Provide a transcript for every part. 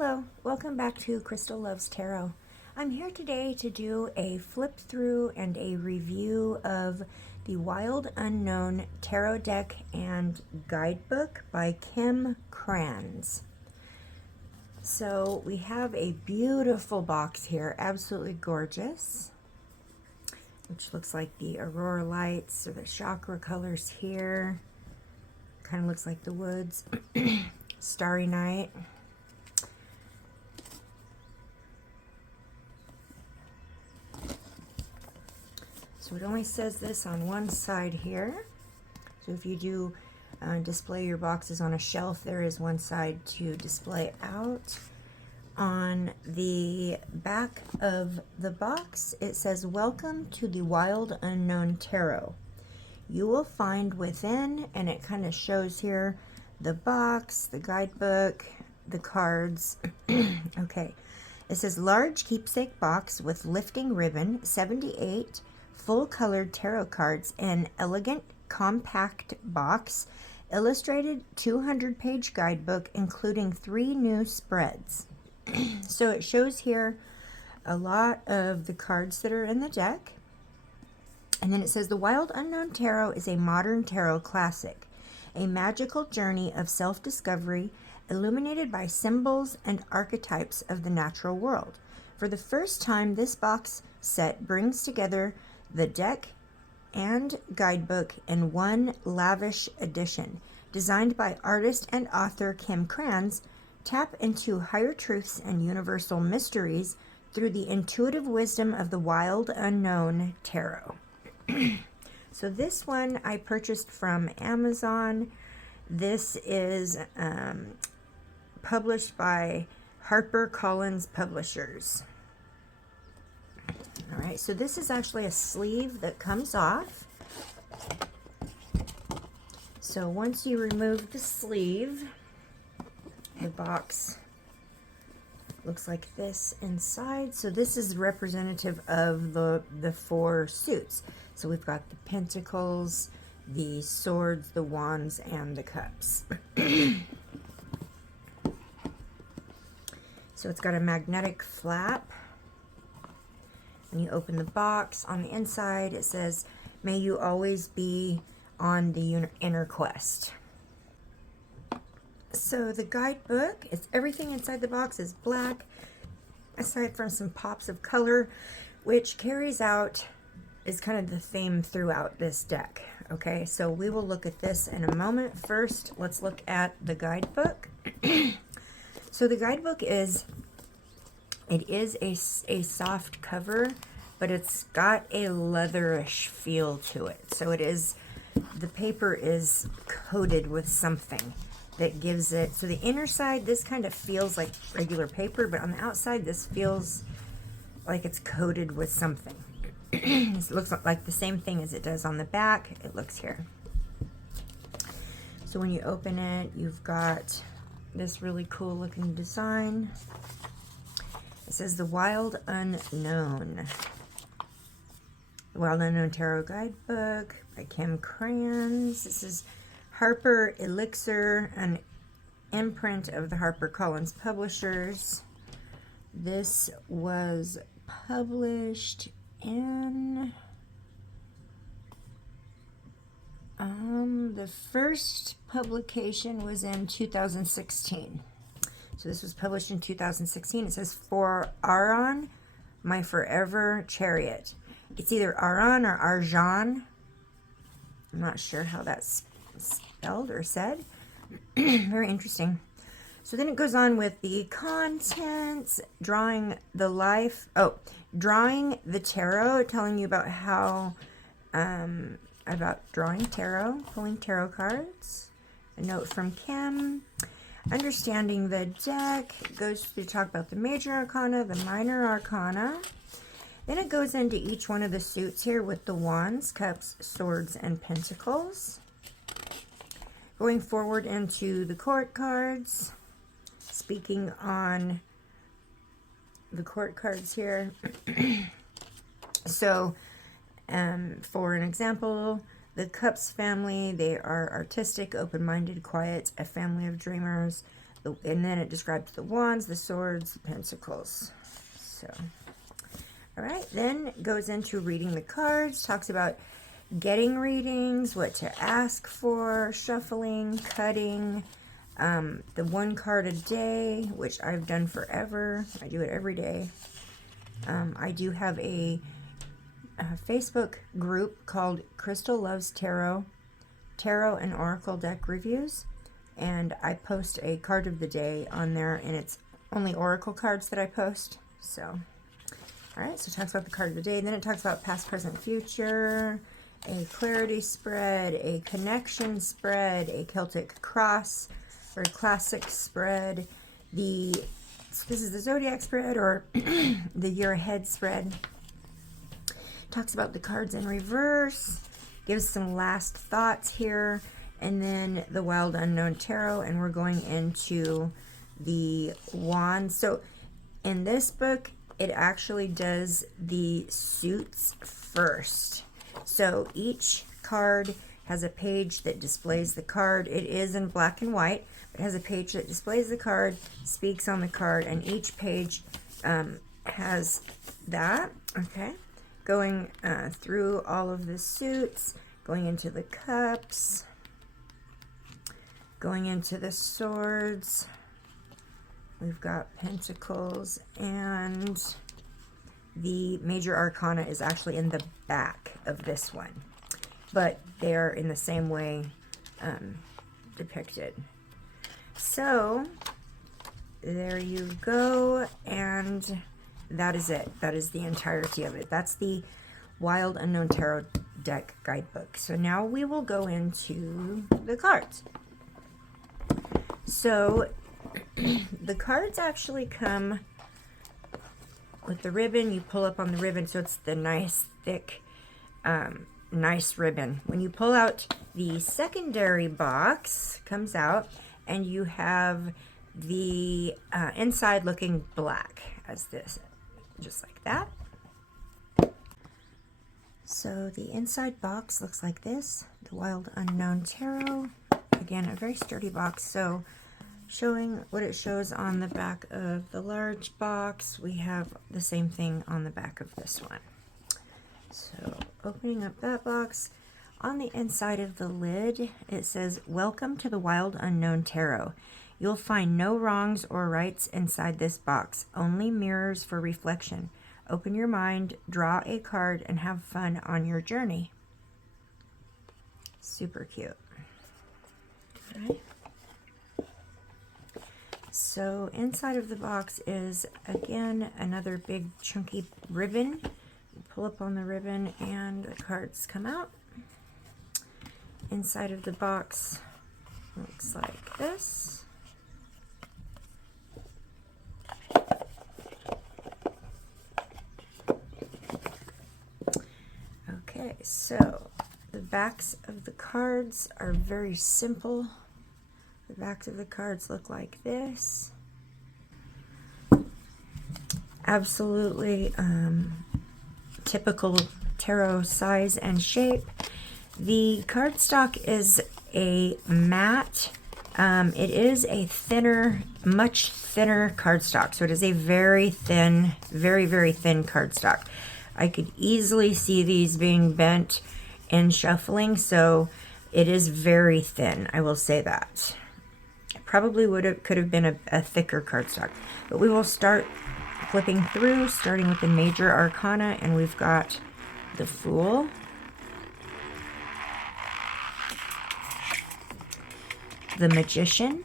Hello, welcome back to Crystal Loves Tarot. I'm here today to do a flip through and a review of the Wild Unknown Tarot Deck and Guidebook by Krans. So we have a beautiful box here, absolutely gorgeous, which looks like the aurora lights or the chakra colors here. Kind of looks like the woods. Starry night. So it only says this on one side here. So if you do display your boxes on a shelf, there is one side to display out. On the back of the box, it says, "Welcome to the Wild Unknown Tarot. You will find within," and it kind of shows here, the box, the guidebook, the cards. Okay. It says, "Large keepsake box with lifting ribbon, 78 full-colored tarot cards in elegant, compact box, illustrated 200-page guidebook, including 3 new spreads." So it shows here a lot of the cards that are in the deck. And then it says, "The Wild Unknown Tarot is a modern tarot classic, a magical journey of self-discovery illuminated by symbols and archetypes of the natural world. For the first time, this box set brings together the deck and guidebook in one lavish edition. Designed by artist and author Krans, tap into higher truths and universal mysteries through the intuitive wisdom of the Wild Unknown Tarot." So this one I purchased from Amazon. This is published by HarperCollins Publishers. All right, so this is actually a sleeve that comes off. So once you remove the sleeve, the box looks like this inside. So this is representative of the 4 suits. So we've got the pentacles, the swords, the wands, and the cups. So it's got a magnetic flap. When you open the box, on the inside it says, "May you always be on the inner quest." So the guidebook, everything inside the box is black, aside from some pops of color, which carries out, is kind of the theme throughout this deck. Okay, so we will look at this in a moment. First, let's look at the guidebook. So the guidebook is a soft cover, but it's got a leatherish feel to it. So the paper is coated with something that gives it, so the inner side, this kind of feels like regular paper, but on the outside, this feels like it's coated with something. It looks like the same thing as it does on the back. It looks here. So when you open it, you've got this really cool looking design. It says "The Wild Unknown." The Wild Unknown Tarot Guidebook by Krans. This is Harper Elixir, an imprint of the HarperCollins Publishers. This was published in the first publication was in 2016. So this was published in 2016. It says, "For Aran, my forever chariot." It's either Aran or Arjan. I'm not sure how that's spelled or said. Very interesting. So then it goes on with the contents, drawing the tarot, telling you about how, about drawing tarot, pulling tarot cards. A note from Kim. Understanding the deck, goes to talk about the major arcana, the minor arcana. Then it goes into each one of the suits here with the wands, cups, swords, and pentacles. Going forward into the court cards, speaking on the court cards here. So, for an example, the Cups family, they are artistic, open-minded, quiet, a family of dreamers. and then it describes the wands, the swords, the pentacles. So, all right, then goes into reading the cards, talks about getting readings, what to ask for, shuffling, cutting, the one card a day, which I've done forever. I do it every day. I do have a Facebook group called Crystal Loves Tarot and Oracle Deck Reviews, and I post a card of the day on there, and it's only Oracle cards that I post. So, all right, so it talks about the card of the day, and then it talks about past, present, future, a clarity spread, a connection spread, a Celtic cross, or a classic spread. This is the zodiac spread, or the year ahead spread. Talks about the cards in reverse, gives some last thoughts here, and then the Wild Unknown Tarot, and we're going into the wands. So in this book, it actually does the suits first. So each card has a page that displays the card. It is in black and white. It has a page that displays the card, speaks on the card, and each page has that, okay? Going through all of the suits, going into the cups, going into the swords. We've got pentacles, and the major arcana is actually in the back of this one, but they're in the same way depicted. So there you go, and that is it. That is the entirety of it. That's the Wild Unknown Tarot Deck Guidebook. So now we will go into the cards. So the cards actually come with the ribbon. You pull up on the ribbon, so it's the nice, thick, nice ribbon. When you pull out the secondary box, comes out, and you have the inside looking black as this, just like that. So the inside box looks like this, the Wild Unknown Tarot. Again, a very sturdy box. So showing what it shows on the back of the large box, we have the same thing on the back of this one. So opening up that box, on the inside of the lid, it says, "Welcome to the Wild Unknown Tarot. You'll find no wrongs or rights inside this box, only mirrors for reflection. Open your mind, draw a card, and have fun on your journey." Super cute. Okay. So inside of the box is, again, another big chunky ribbon. You pull up on the ribbon and the cards come out. Inside of the box looks like this. Okay, so the backs of the cards are very simple. The backs of the cards look like this. Absolutely typical tarot size and shape. The cardstock is a matte. It is a thinner, much thinner cardstock. So it is a very thin, very, very thin cardstock. I could easily see these being bent in shuffling, so it is very thin. I will say that. It probably could have been a thicker cardstock. But we will start flipping through, starting with the major arcana, and we've got the Fool, the Magician.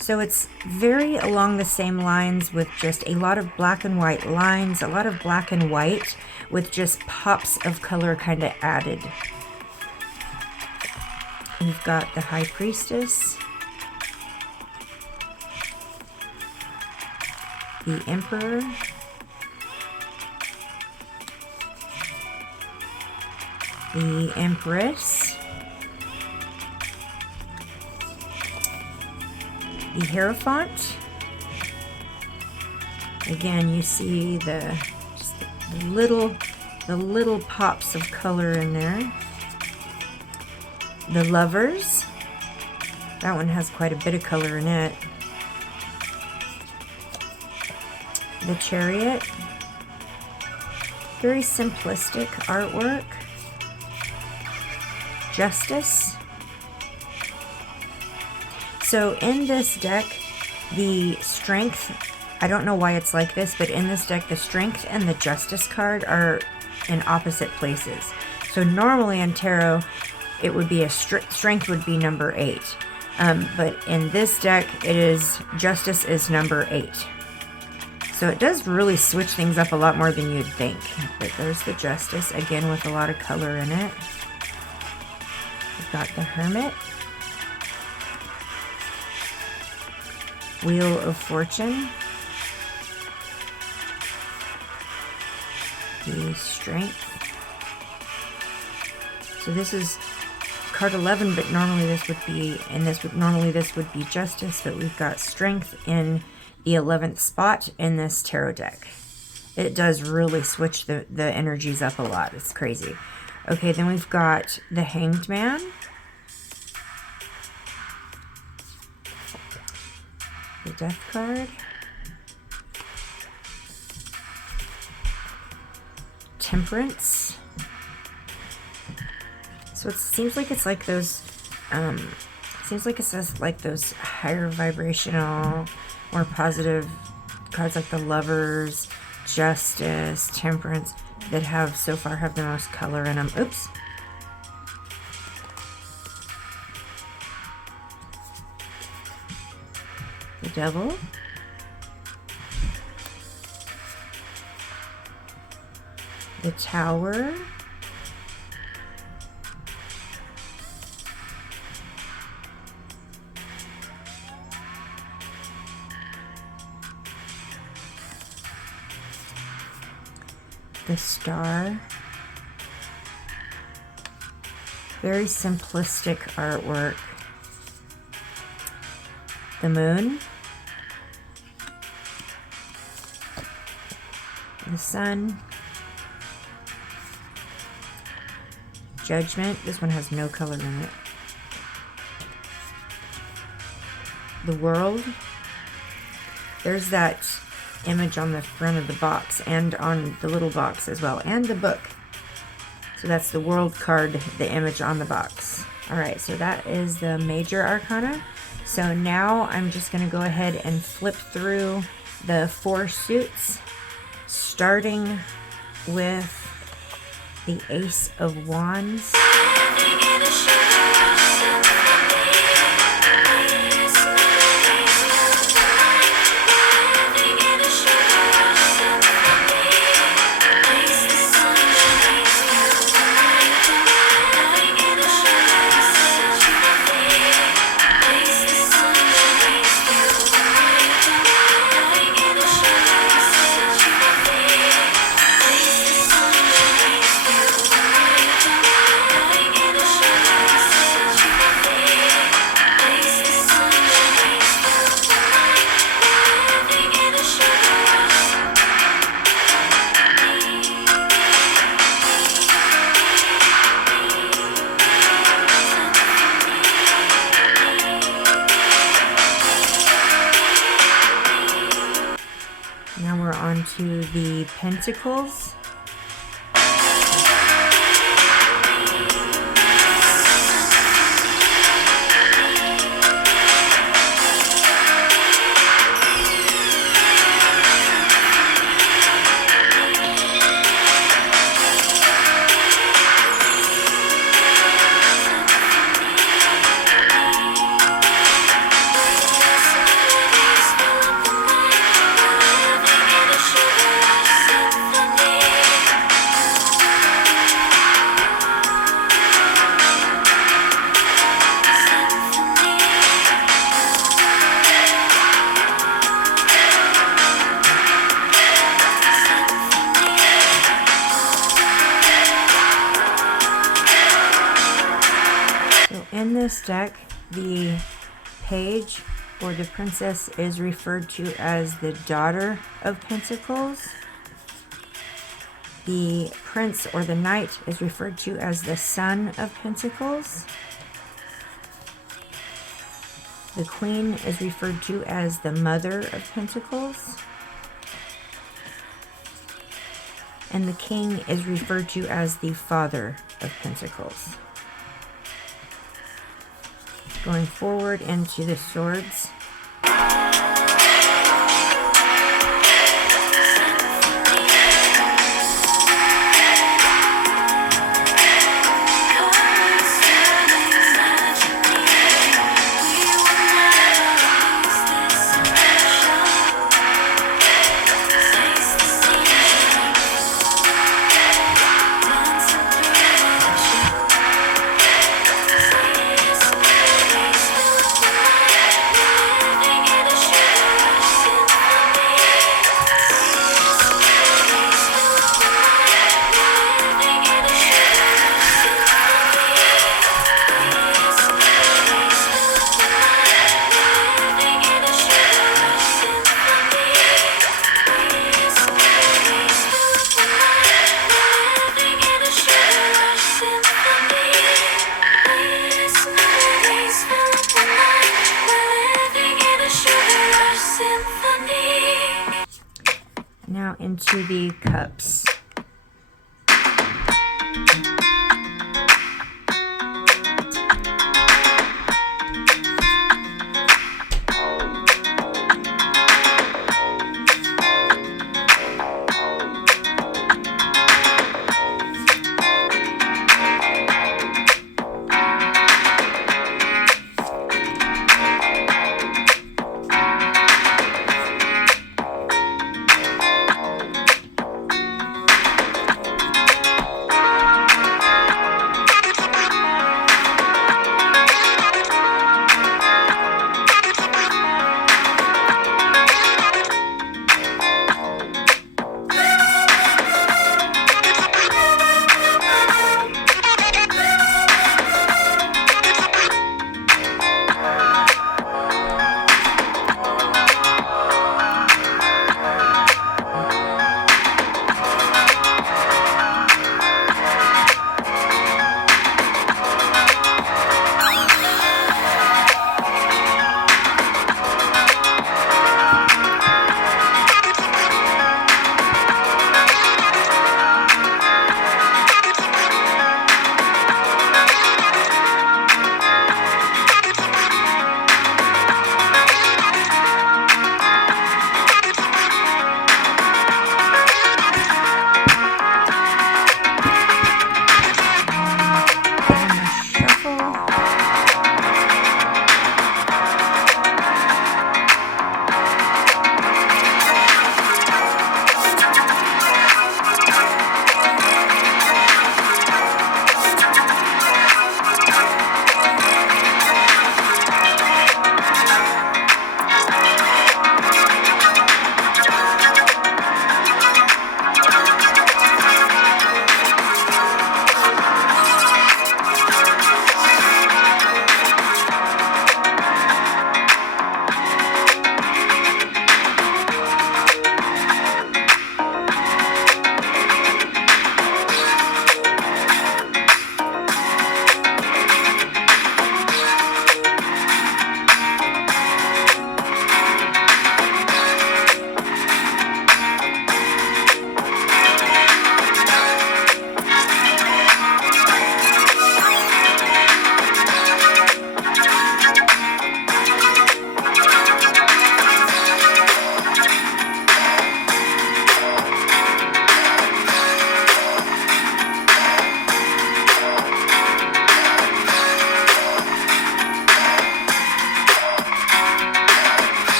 So it's very along the same lines with just a lot of black and white lines, a lot of black and white with just pops of color kind of added. We've got the High Priestess, the Emperor, the Empress, the Hierophant. Again, you see the little pops of color in there. The Lovers. That one has quite a bit of color in it. The Chariot. Very simplistic artwork. Justice. So in this deck, the Strength, I don't know why it's like this, but in this deck, the Strength and the Justice card are in opposite places. So normally in tarot, it would be Strength would be number 8. But in this deck, it is Justice is number 8. So it does really switch things up a lot more than you'd think. But there's the Justice, again with a lot of color in it. We've got the Hermit. Wheel of Fortune. The Strength. So this is card 11, but normally this would be, normally this would be Justice, but we've got Strength in the 11th spot in this tarot deck. It does really switch the energies up a lot. It's crazy. Okay, then we've got the Hanged Man. The Death card. Temperance. So it seems like it's like those, seems like it says like those higher vibrational, more positive cards like the Lovers, Justice, Temperance that have so far have the most color in them. Oops. The Devil. The Tower. The Star. Very simplistic artwork. The Moon. The Sun. Judgment. This one has no color in it. The World. There's that image on the front of the box and on the little box as well, and the book. So that's the World card, the image on the box. Alright, so that is the Major Arcana. So now I'm just going to go ahead and flip through the 4 suits, starting with the Ace of Wands. Now we're on to the Pentacles. In this deck, the Page or the Princess is referred to as the Daughter of Pentacles. The Prince or the Knight is referred to as the Son of Pentacles. The Queen is referred to as the Mother of Pentacles. And the King is referred to as the Father of Pentacles. Going forward into the Swords. Now into the Cups.